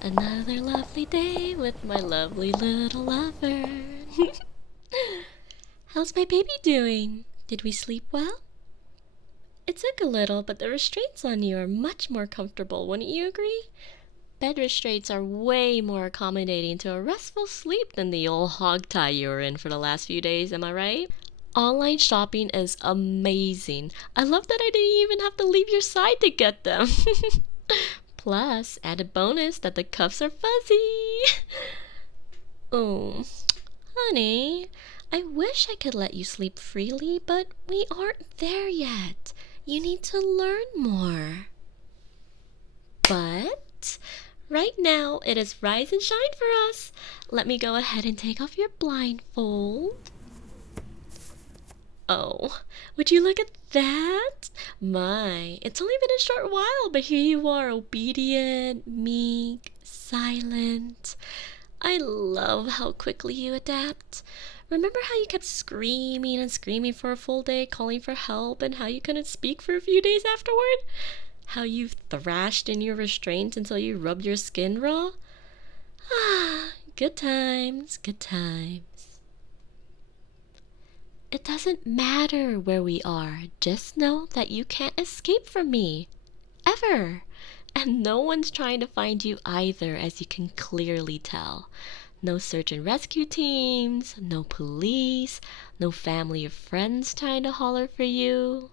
Another lovely day with my lovely little lover. How's my baby doing? Did we sleep well? It took a little, but the restraints on you are much more comfortable, wouldn't you agree? Bed restraints are way more accommodating to a restful sleep than the old hog tie you were in for the last few days, am I right? Online shopping is amazing. I love that I didn't even have to leave your side to get them. Plus, added bonus that the cuffs are fuzzy. Oh, honey, I wish I could let you sleep freely, but we aren't there yet. You need to learn more. But right now, it is rise and shine for us. Let me go ahead and take off your blindfold. Oh, would you look at that? My, it's only been a short while, but here you are, obedient, meek, silent. I love how quickly you adapt. Remember how you kept screaming and screaming for a full day, calling for help, and how you couldn't speak for a few days afterward? How you thrashed in your restraint until you rubbed your skin raw? Ah, good times, good times. It doesn't matter where we are. Just know that you can't escape from me. Ever. And no one's trying to find you either, as you can clearly tell. No search and rescue teams, no police, no family or friends trying to holler for you.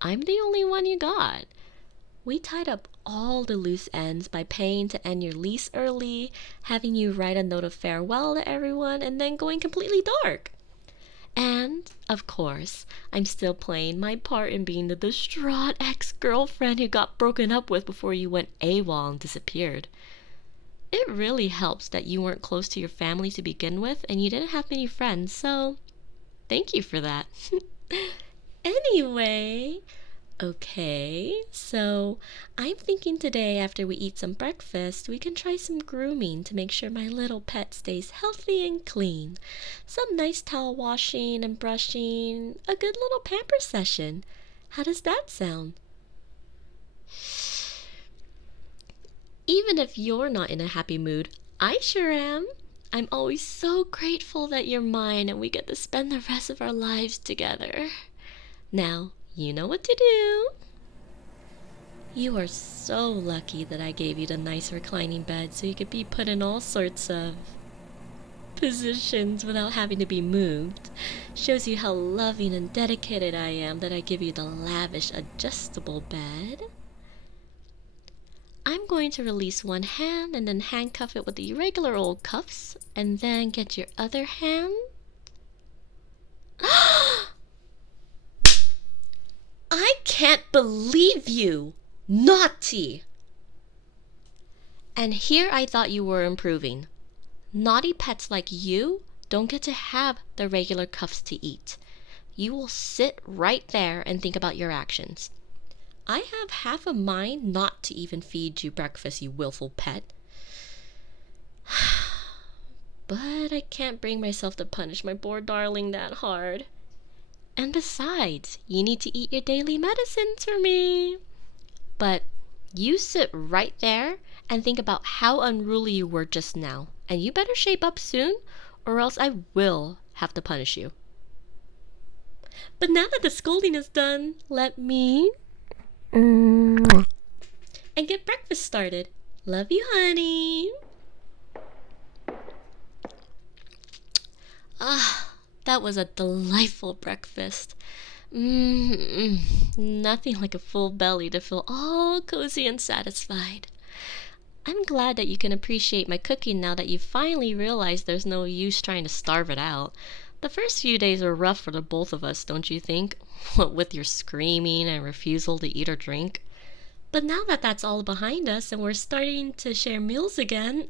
I'm the only one you got. We tied up all the loose ends by paying to end your lease early, having you write a note of farewell to everyone, and then going completely dark. And, of course, I'm still playing my part in being the distraught ex-girlfriend who got broken up with before you went AWOL and disappeared. It really helps that you weren't close to your family to begin with and you didn't have many friends, so thank you for that. Anyway, okay, so I'm thinking today after we eat some breakfast, we can try some grooming to make sure my little pet stays healthy and clean. Some nice towel washing and brushing, a good little pamper session. How does that sound? Even if you're not in a happy mood, I sure am. I'm always so grateful that you're mine and we get to spend the rest of our lives together. Now, you know what to do. You are so lucky that I gave you the nice reclining bed so you could be put in all sorts of positions without having to be moved. Shows you how loving and dedicated I am that I give you the lavish adjustable bed. I'm going to release one hand and then handcuff it with the regular old cuffs, and then get your other hand. I can't believe you! Naughty! And here I thought you were improving. Naughty pets like you don't get to have the regular cuffs to eat. You will sit right there and think about your actions. I have half a mind not to even feed you breakfast, you willful pet. But I can't bring myself to punish my poor darling that hard. And besides, you need to eat your daily medicines for me. But you sit right there and think about how unruly you were just now. And you better shape up soon, or else I will have to punish you. But now that the scolding is done, let me and get breakfast started. Love you, honey. Ah, that was a delightful breakfast. Nothing like a full belly to feel all cozy and satisfied. I'm glad that you can appreciate my cooking now that you finally realized there's no use trying to starve it out. The first few days were rough for the both of us, don't you think? What with your screaming and refusal to eat or drink. But now that that's all behind us and we're starting to share meals again,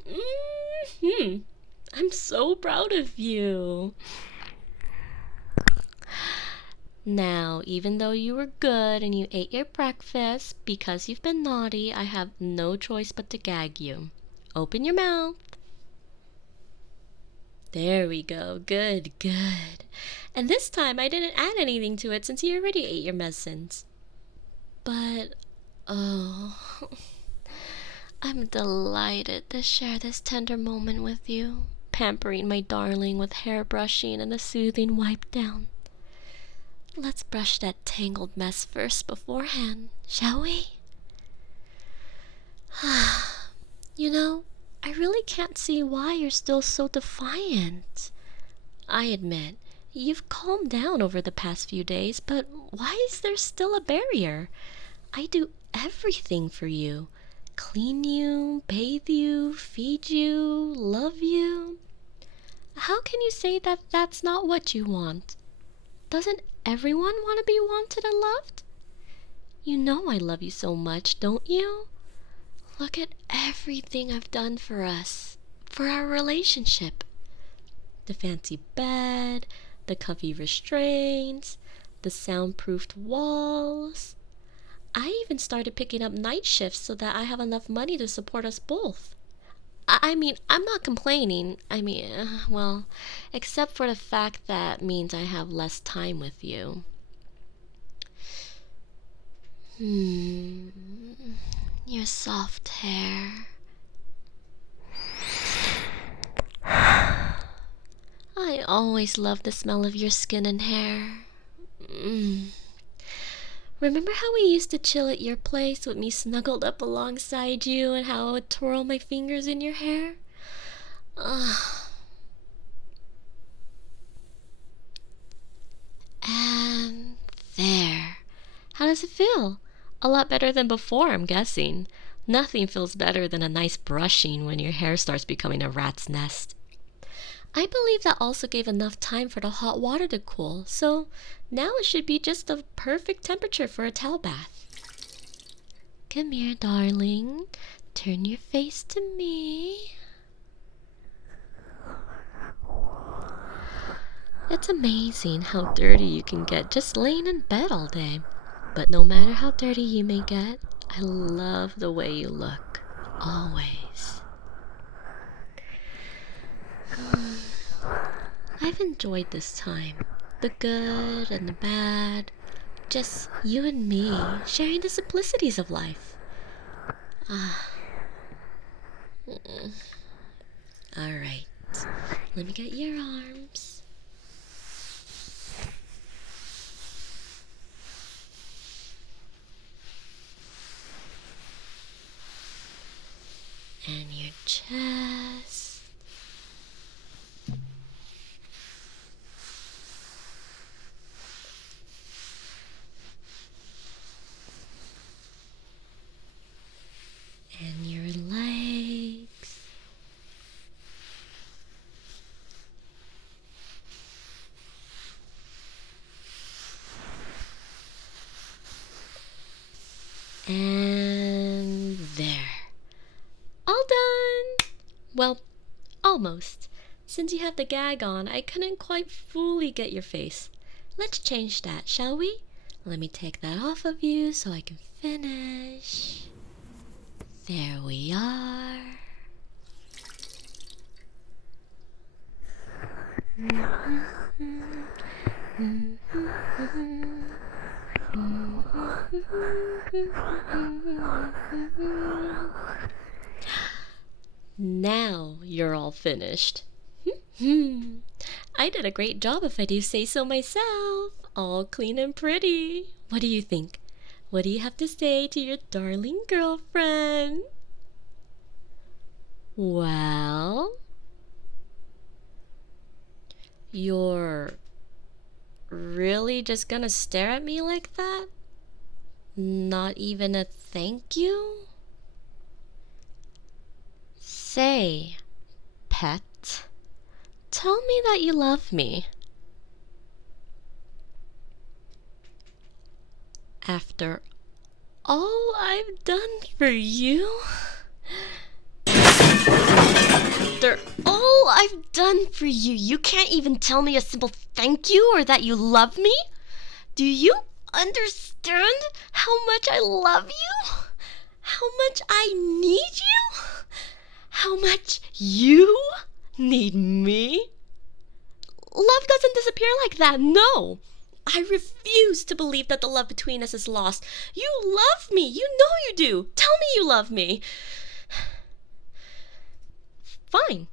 I'm so proud of you. Now, even though you were good and you ate your breakfast, because you've been naughty, I have no choice but to gag you. Open your mouth. There we go. Good, good. And this time I didn't add anything to it since you already ate your medicines. But Oh, I'm delighted to share this tender moment with you, pampering my darling with hair brushing and a soothing wipe down. Let's brush that tangled mess first beforehand, shall we? You know, I really can't see why you're still so defiant. I admit, you've calmed down over the past few days, but why is there still a barrier? I do everything for you. Clean you, bathe you, feed you, love you. How can you say that that's not what you want? Doesn't everyone want to be wanted and loved? You know I love you so much, don't you? Look at everything I've done for us, for our relationship. The fancy bed, the comfy restraints, the soundproofed walls. I even started picking up night shifts so that I have enough money to support us both. I mean, I'm not complaining. Well, except for the fact that means I have less time with you. Your soft hair. I always loved the smell of your skin and hair. Remember how we used to chill at your place with me snuggled up alongside you and how I would twirl my fingers in your hair? And there. How does it feel? A lot better than before, I'm guessing. Nothing feels better than a nice brushing when your hair starts becoming a rat's nest. I believe that also gave enough time for the hot water to cool, so now it should be just the perfect temperature for a towel bath. Come here, darling. Turn your face to me. It's amazing how dirty you can get just laying in bed all day. But no matter how dirty you may get, I love the way you look. Always. I've enjoyed this time. The good and the bad. Just you and me, sharing the simplicities of life. Alright. Let me get your arms. And your chest. And your legs. And there. All done! Well, almost. Since you have the gag on, I couldn't quite fully get your face. Let's change that, shall we? Let me take that off of you so I can finish. There we are. Now you're all finished. I did a great job if I do say so myself. All clean and pretty. What do you think? What do you have to say to your darling girlfriend? Well, you're really just gonna stare at me like that? Not even a thank you? Say, pet, tell me that you love me. After all I've done for you? After all I've done for you, you can't even tell me a simple thank you or that you love me? Do you understand how much I love you? How much I need you? How much you need me? Love doesn't disappear like that, no. I refuse to believe that the love between us is lost. You love me. You know you do. Tell me you love me. Fine.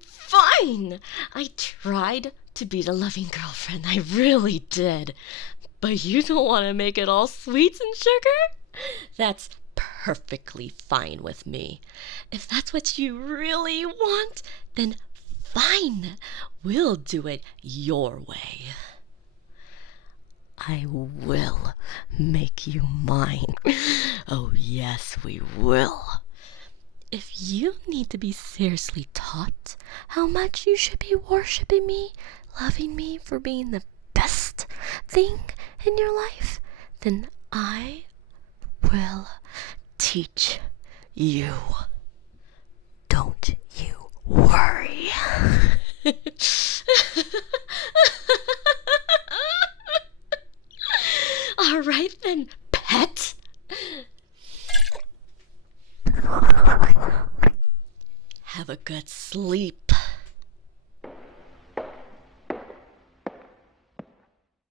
Fine. I tried to be the loving girlfriend. I really did. But you don't want to make it all sweets and sugar? That's perfectly fine with me. If that's what you really want, then fine. We'll do it your way. I will make you mine. Oh, yes, we will. If you need to be seriously taught how much you should be worshiping me, loving me for being the best thing in your life, then I will teach you. Don't you worry. All right then, pet. Have a good sleep.